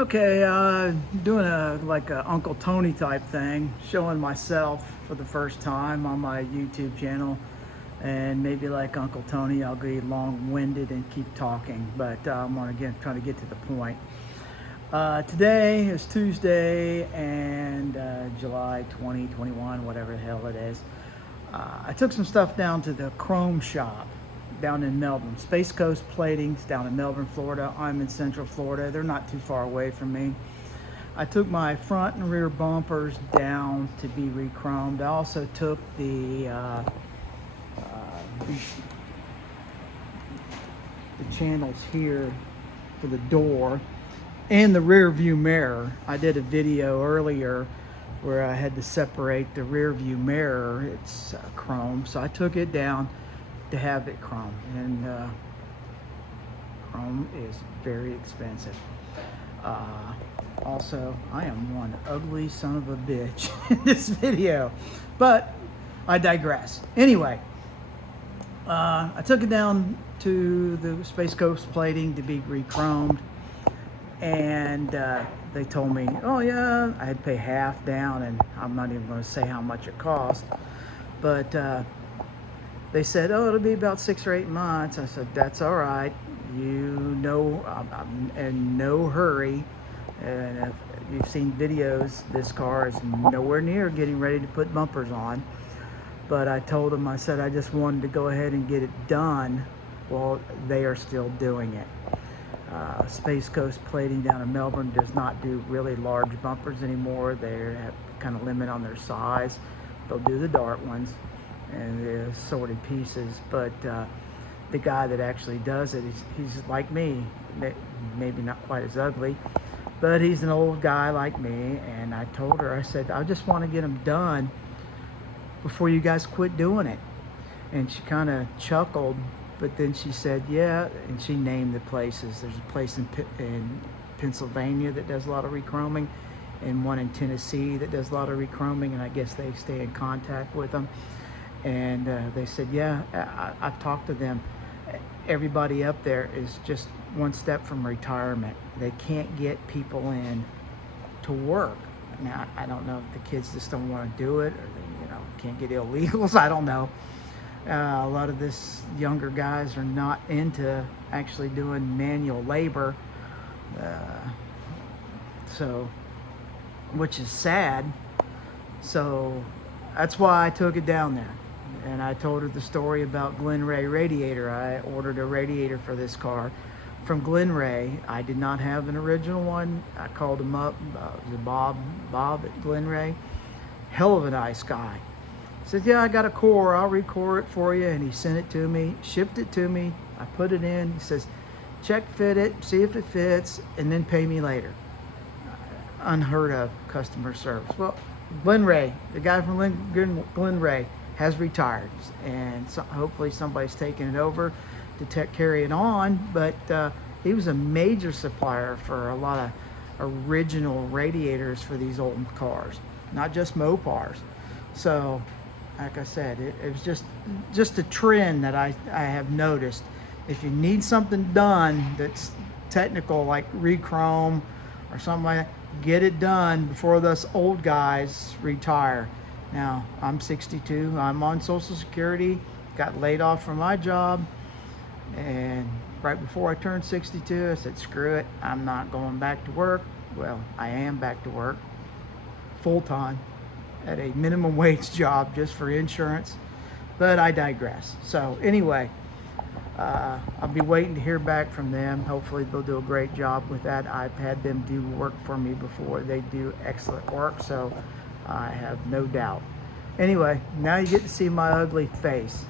Okay, doing a Uncle Tony type thing, showing myself for the first time on my YouTube channel, and maybe like Uncle Tony, I'll be long-winded and keep talking, but I'm gonna try to get to the point. Today is Tuesday, and July 2021, whatever the hell it is. I took some stuff down to the Chrome shop down in Melbourne. Space Coast Plating's down in Melbourne, Florida. I'm in Central Florida. They're not too far away from me. I took my front and rear bumpers down to be re-chromed. I also took the channels here for the door and the rear view mirror. I did a video earlier where I had to separate the rear view mirror. It's chrome, so I took it down to have it chrome, and chrome is very expensive. Also, I am one ugly son of a bitch in this video, but I digress. Anyway, I took it down to the Space Coast Plating to be re-chromed, and they told me, oh yeah, I had to pay half down, and I'm not even going to say how much it cost, but they said, oh, it'll be about 6 or 8 months. I said, that's all right. You know, I'm in no hurry. And if you've seen videos, this car is nowhere near getting ready to put bumpers on. But I told them, I said, I just wanted to go ahead and get it done while they are still doing it. Space Coast Plating down in Melbourne does not do really large bumpers anymore. They have kind of limit on their size. They'll do the dart ones and the assorted pieces, but the guy that actually does it, he's like me, maybe not quite as ugly, but he's an old guy like me. And I told her, I said, I just want to get them done before you guys quit doing it. And she kind of chuckled, but then she said, yeah, and she named the places. There's a place in Pennsylvania that does a lot of rechroming, and one in Tennessee that does a lot of rechroming, and I guess they stay in contact with them. And they said, yeah, I've talked to them. Everybody up there is just one step from retirement. They can't get people in to work. Now, I don't know if the kids just don't want to do it, or they, can't get illegals. I don't know. A lot of this younger guys are not into actually doing manual labor. So, which is sad. So that's why I took it down there. And I told her the story about Glen Ray radiator. I ordered a radiator for this car from Glen Ray. I did not have an original one. I called him up, Bob at Glen Ray. Hell of a nice guy. Said, yeah, I got a core, I'll recore it for you. And he sent it to me, shipped it to me. I put it in. He says, check fit it, see if it fits, and then pay me later. Unheard of customer service. Well, Glen Ray, the guy from Glen Ray, has retired, and so hopefully somebody's taking it over to carry it on. But he was a major supplier for a lot of original radiators for these old cars, not just Mopars. So, like I said, it was just a trend that I have noticed. If you need something done that's technical, like re-chrome or something like that, get it done before those old guys retire. Now, I'm 62, I'm on Social Security, got laid off from my job, and right before I turned 62, I said, screw it, I'm not going back to work. Well, I am back to work, full-time, at a minimum wage job just for insurance, but I digress. So anyway, I'll be waiting to hear back from them. Hopefully they'll do a great job with that. I've had them do work for me before. They do excellent work, so I have no doubt. Anyway, now you get to see my ugly face.